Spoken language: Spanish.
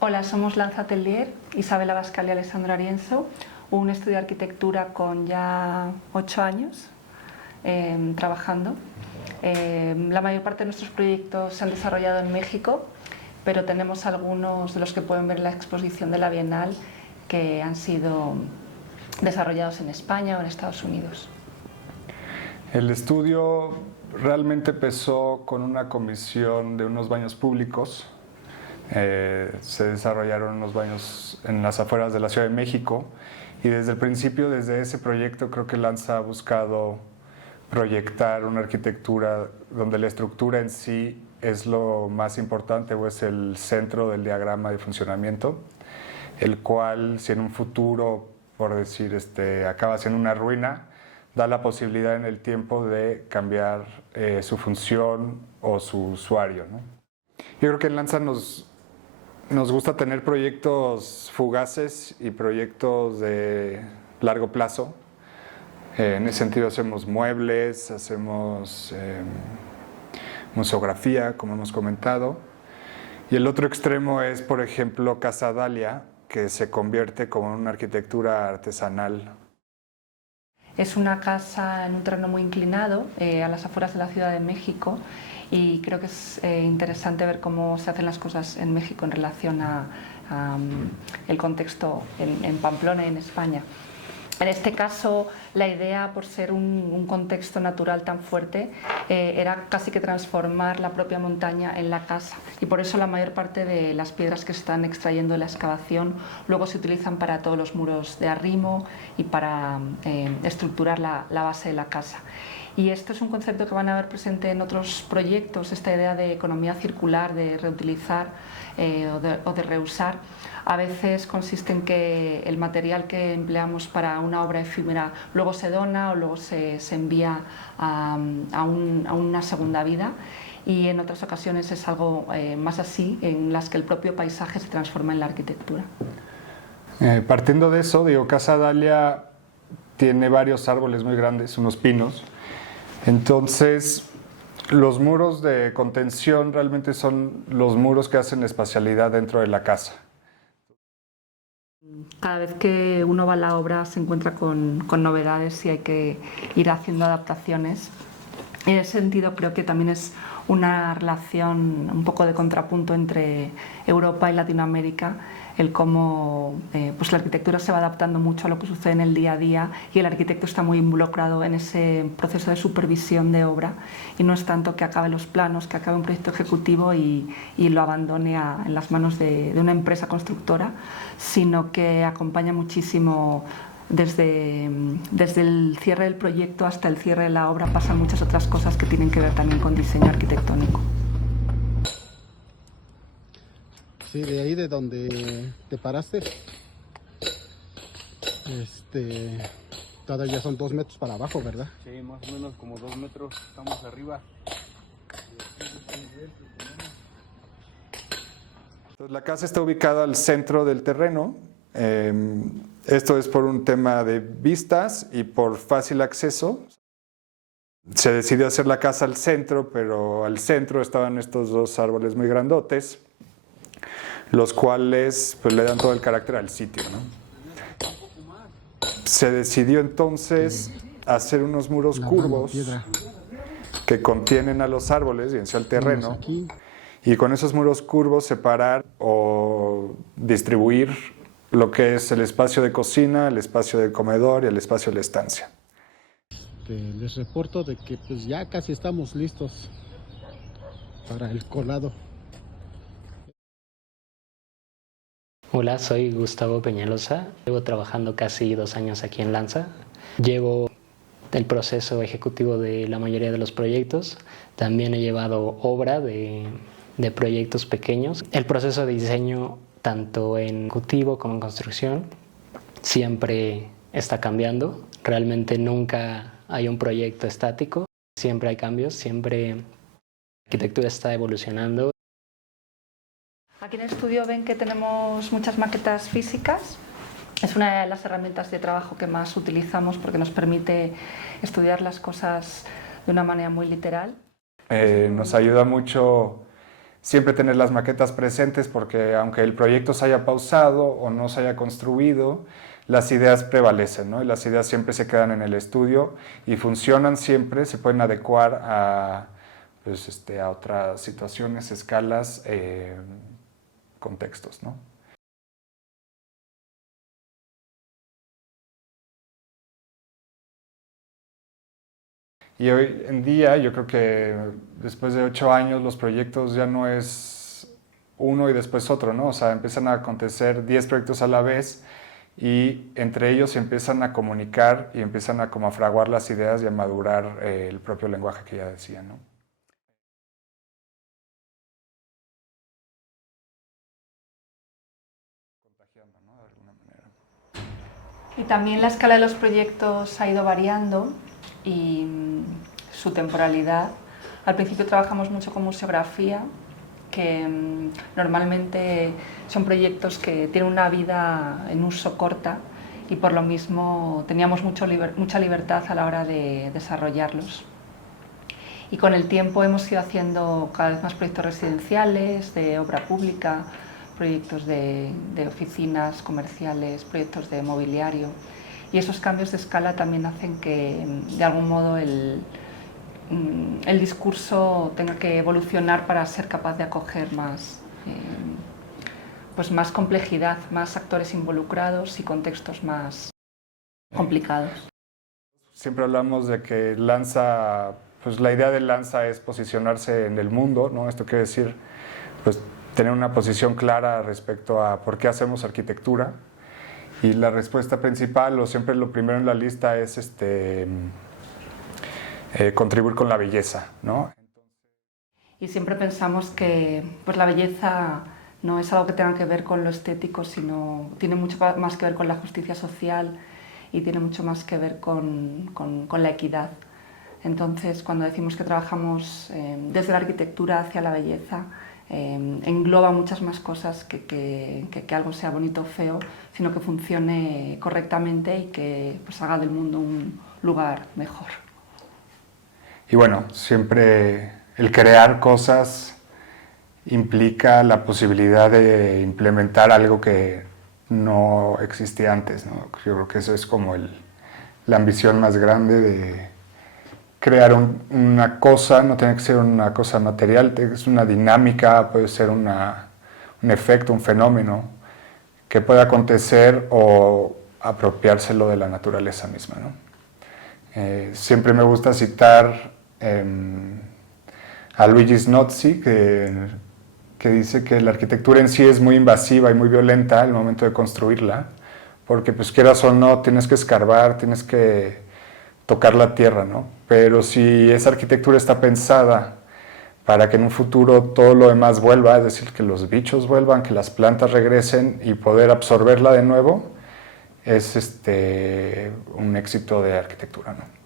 Hola, somos Lanza Atelier, Isabel Abascal y Alessandro Arienzo, un estudio de arquitectura con ya 8 años trabajando. La mayor parte de nuestros proyectos se han desarrollado en México, pero tenemos algunos de los que pueden ver en la exposición de la Bienal que han sido desarrollados en España o en Estados Unidos. El estudio realmente empezó con una comisión de unos baños públicos. Se desarrollaron unos baños en las afueras de la Ciudad de México y desde el principio, desde ese proyecto, creo que Lanza ha buscado proyectar una arquitectura donde la estructura en sí es lo más importante o es el centro del diagrama de funcionamiento, el cual, si en un futuro, por decir, acaba siendo una ruina, da la posibilidad en el tiempo de cambiar su función o su usuario, ¿no? Yo creo que en Lanza nos gusta tener proyectos fugaces y proyectos de largo plazo. En ese sentido hacemos muebles, hacemos museografía, como hemos comentado. Y el otro extremo es, por ejemplo, Casa Dalia, que se convierte como en una arquitectura artesanal. Es una casa en un terreno muy inclinado, a las afueras de la Ciudad de México, y creo que es interesante ver cómo se hacen las cosas en México en relación a el contexto en Pamplona y en España. En este caso, la idea, por ser un contexto natural tan fuerte, era casi que transformar la propia montaña en la casa, y por eso la mayor parte de las piedras que se están extrayendo de la excavación luego se utilizan para todos los muros de arrimo y para estructurar la base de la casa. Y esto es un concepto que van a ver presente en otros proyectos, esta idea de economía circular, de reutilizar o de reusar. A veces consiste en que el material que empleamos para una obra efímera luego se dona o luego se envía a una segunda vida, y en otras ocasiones es algo más así, en las que el propio paisaje se transforma en la arquitectura. Partiendo de eso, Casa Dalia tiene varios árboles muy grandes, unos pinos. Entonces, los muros de contención realmente son los muros que hacen espacialidad dentro de la casa. Cada vez que uno va a la obra se encuentra con novedades y hay que ir haciendo adaptaciones. En ese sentido, creo que también es una relación un poco de contrapunto entre Europa y Latinoamérica, el cómo pues la arquitectura se va adaptando mucho a lo que sucede en el día a día, y el arquitecto está muy involucrado en ese proceso de supervisión de obra, y no es tanto que acabe los planos, que acabe un proyecto ejecutivo y lo abandone en las manos de una empresa constructora, sino que acompaña muchísimo. Desde el cierre del proyecto hasta el cierre de la obra pasan muchas otras cosas que tienen que ver también con diseño arquitectónico. Sí, de ahí de donde te paraste, todavía son 2 metros para abajo, ¿verdad? Sí, más o menos como 2 metros, estamos arriba. Entonces, la casa está ubicada al centro del terreno. Esto es por un tema de vistas y por fácil acceso. Se decidió hacer la casa al centro, pero al centro estaban estos 2 árboles muy grandotes, los cuales pues, le dan todo el carácter al sitio, ¿no? Se decidió entonces hacer unos muros curvos que contienen a los árboles y en sí al terreno, y con esos muros curvos separar o distribuir lo que es el espacio de cocina, el espacio de comedor y el espacio de la estancia. Les reporto de que pues ya casi estamos listos para el colado. Hola, soy Gustavo Peñalosa. Llevo trabajando casi 2 años aquí en Lanza. Llevo el proceso ejecutivo de la mayoría de los proyectos. También he llevado obra de proyectos pequeños. El proceso de diseño, tanto en ejecutivo como en construcción, siempre está cambiando. Realmente nunca hay un proyecto estático. Siempre hay cambios, siempre la arquitectura está evolucionando. Aquí en el estudio ven que tenemos muchas maquetas físicas. Es una de las herramientas de trabajo que más utilizamos porque nos permite estudiar las cosas de una manera muy literal. Nos ayuda mucho siempre tener las maquetas presentes porque aunque el proyecto se haya pausado o no se haya construido, las ideas prevalecen, ¿no? Y las ideas siempre se quedan en el estudio y funcionan siempre, se pueden adecuar a, pues, a otras situaciones, escalas, contextos, ¿no? Y hoy en día yo creo que después de 8 años los proyectos ya no es uno y después otro, ¿no? O sea, empiezan a acontecer 10 proyectos a la vez y entre ellos se empiezan a comunicar y empiezan a como a fraguar las ideas y a madurar el propio lenguaje que ya decía, ¿no? Contagiando, ¿no? De alguna manera. Y también la escala de los proyectos ha ido variando y su temporalidad. Al principio trabajamos mucho con museografía, que normalmente son proyectos que tienen una vida en uso corta y por lo mismo teníamos mucha libertad a la hora de desarrollarlos. Y con el tiempo hemos ido haciendo cada vez más proyectos residenciales, de obra pública, proyectos de oficinas comerciales, proyectos de mobiliario. Y esos cambios de escala también hacen que, de algún modo, el discurso tenga que evolucionar para ser capaz de acoger más, pues más complejidad, más actores involucrados y contextos más complicados. Siempre hablamos de que Lanza, pues la idea de Lanza es posicionarse en el mundo, ¿no? Esto quiere decir, pues, tener una posición clara respecto a por qué hacemos arquitectura. Y la respuesta principal, o siempre lo primero en la lista, es contribuir con la belleza, ¿no? Y siempre pensamos que pues, la belleza no es algo que tenga que ver con lo estético, sino tiene mucho más que ver con la justicia social y tiene mucho más que ver con la equidad. Entonces, cuando decimos que trabajamos desde la arquitectura hacia la belleza, engloba muchas más cosas que algo sea bonito o feo, sino que funcione correctamente y que pues, haga del mundo un lugar mejor. Y bueno, siempre el crear cosas implica la posibilidad de implementar algo que no existía antes, ¿no? Yo creo que eso es como la ambición más grande de crear una cosa, no tiene que ser una cosa material, es una dinámica, puede ser un efecto, un fenómeno que puede acontecer o apropiárselo de la naturaleza misma, ¿no? Siempre me gusta citar a Luigi Snozzi, que dice que la arquitectura en sí es muy invasiva y muy violenta al momento de construirla, porque pues quieras o no, tienes que escarbar, tienes que tocar la tierra, ¿no? Pero si esa arquitectura está pensada para que en un futuro todo lo demás vuelva, es decir, que los bichos vuelvan, que las plantas regresen y poder absorberla de nuevo, es un éxito de arquitectura, ¿no?